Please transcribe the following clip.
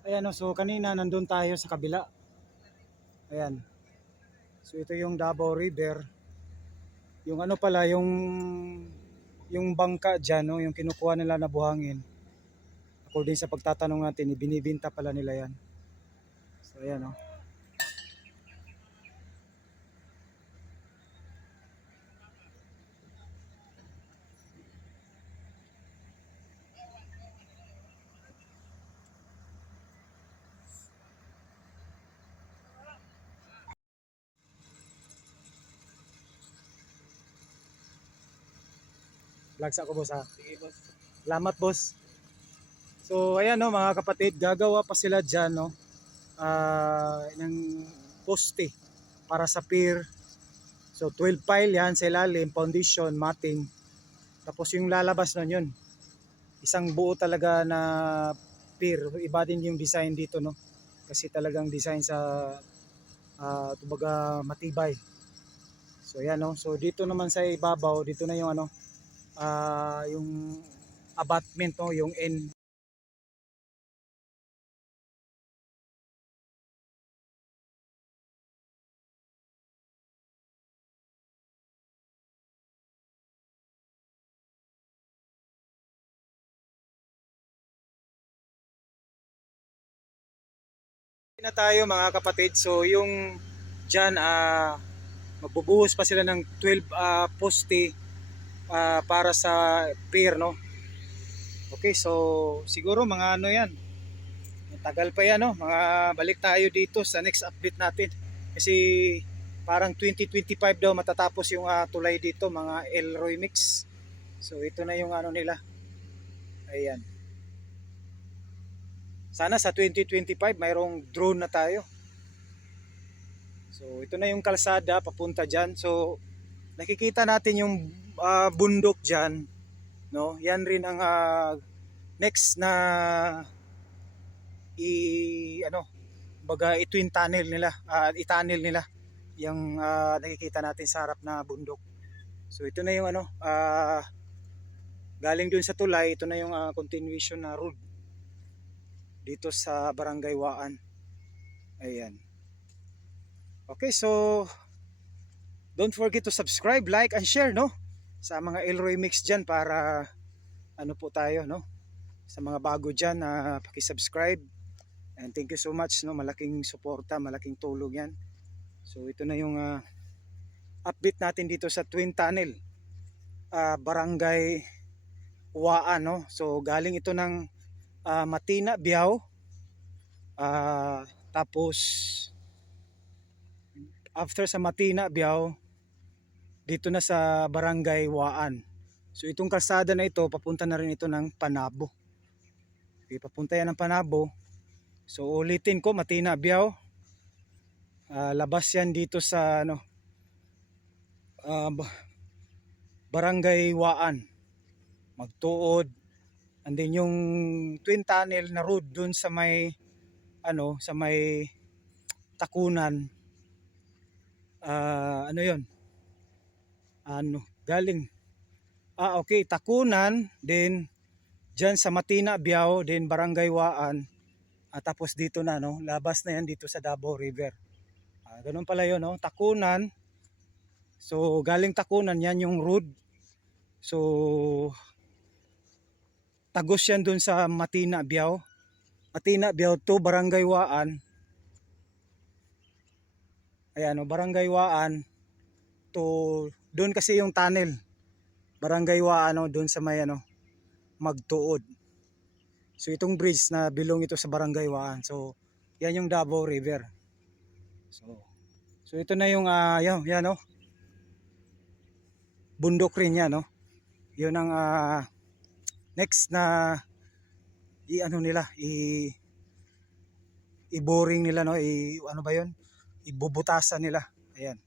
Ayan, no, so kanina nandun tayo sa kabila. Ayan. So ito yung Davao River. Yung ano pala, yung bangka dyan, no, yung kinukuha nila na buhangin. According sa pagtatanong natin, binibinta pala nila yan. So ayan, no. Vlogs ako, boss, ha. Sige, boss. Salamat, boss. So ayan, no, mga kapatid, gagawa pa sila dyan, no, ng poste para sa pier. So 12 pile yan sa ilalim, foundation, matting. Tapos yung lalabas nun yun, isang buo talaga na pier. Iba din yung design dito, no, kasi talagang design sa kumbaga matibay. So yan, no, so dito naman sa ibabaw, dito na yung ano, yung abutment, no, yung end. Na tayo, mga kapatid. So yung dyan, magbubuhos pa sila ng 12 poste para sa pier, no. Okay, so siguro mga ano yan, tagal pa yan, no. Mga balik tayo dito sa next update natin, kasi parang 2025 daw matatapos yung tulay dito, mga Elroy Mix. So ito na yung ano nila. Ayan, sana sa 2025 mayroong drone na tayo. So ito na yung kalsada papunta dyan. So nakikita natin yung bundok dyan, no. Yan rin ang next na ano, baga ito yung tunnel nila, i-tunnel nila yung nakikita natin sa harap na bundok. So ito na yung ano, galing dun sa tulay, ito na yung continuation na road dito sa Barangay Waan. Ayan. Okay, so don't forget to subscribe, like, and share, no, sa mga Elroy Mix dyan, para ano po tayo, no, sa mga bago dyan, paki-subscribe. And thank you so much, no, malaking suporta, malaking tulong yan. So ito na yung update natin dito sa Twin Tunnel, Barangay Waan, no. So galing ito ng Matina, Biao, tapos after sa Matina, Biao, dito na sa Barangay Waan. So itong kalsada na ito, papunta na rin ito ng Panabo. Okay, papunta yan ng Panabo. So ulitin ko, Matina, Biao. Labas yan dito sa ano, Barangay Waan. Magtuod. And then yung twin tunnel na road dun sa may ano, sa may Takunan. Ano yon? Ano, galing. Okay, Takunan, then dyan sa Matina, Biao, then Barangay Waan. Tapos dito na, no, labas na yan dito sa Davao River. Ganun pala yun, no, Takunan. So galing Takunan, yan yung road. So tagos yan dun sa Matina, Biao. Matina, Biao to Barangay Waan. Ayan, no, Barangay Waan to doon kasi yung tunnel. Barangay Waan, no, doon sa may ano, Magtuod. So itong bridge na bilong ito sa Barangay Waan. So yan yung Davao River. So ito na yung yan no. Bundok rin yan, no. Yun ang next na i-ano nila, i-boring nila, no, ano ba 'yon? Ibubutasan nila. Ayan.